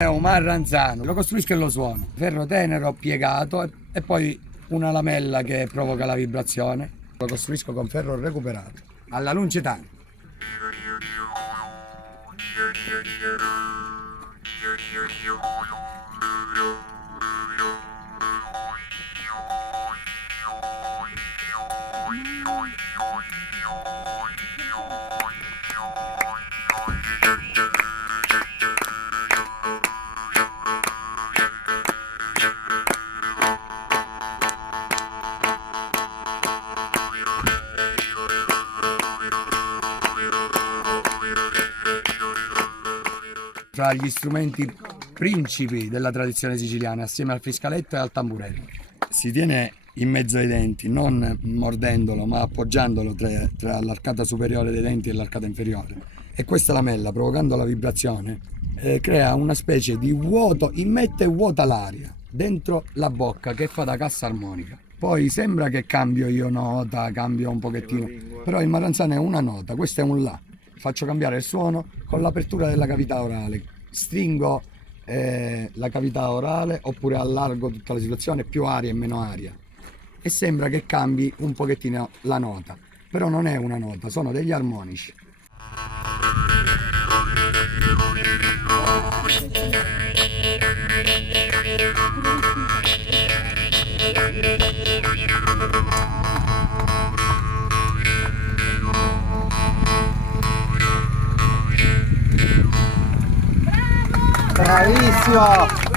È un marranzano, lo costruisco e lo suono. Ferro tenero piegato e poi una lamella che provoca la vibrazione. Lo costruisco con ferro recuperato. Alla Luncetana. Tra gli strumenti principi della tradizione siciliana, assieme al fiscaletto e al tamburello. Si tiene in mezzo ai denti, non mordendolo, ma appoggiandolo tra l'arcata superiore dei denti e l'arcata inferiore. E questa lamella, provocando la vibrazione, crea una specie di vuoto, immette e vuota l'aria dentro la bocca che fa da cassa armonica. Poi sembra che cambio io nota, cambio un pochettino, però il marranzano è una nota, questo è un La. Faccio cambiare il suono con l'apertura della cavità orale, stringo la cavità orale oppure allargo tutta la situazione, più aria e meno aria, e sembra che cambi un pochettino la nota, però non è una nota, sono degli armonici. Bravissimo!